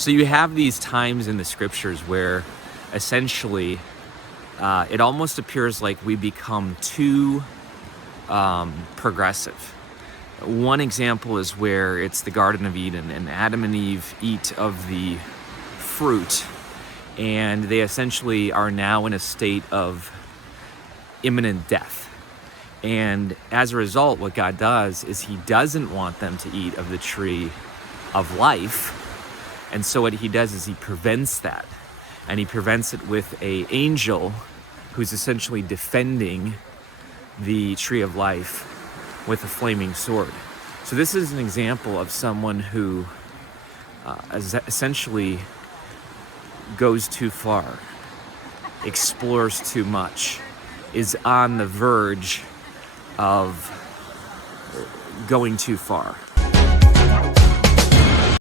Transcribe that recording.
So you have these times in the scriptures where essentially it almost appears like we become too progressive. One example is where it's the Garden of Eden and Adam and Eve eat of the fruit, and they essentially are now in a state of imminent death. And as a result, what God does is he doesn't want them to eat of the tree of life. And so what he does is he prevents that. And he prevents it with an angel who's essentially defending the tree of life with a flaming sword. So this is an example of someone who essentially goes too far, explores too much, is on the verge of going too far.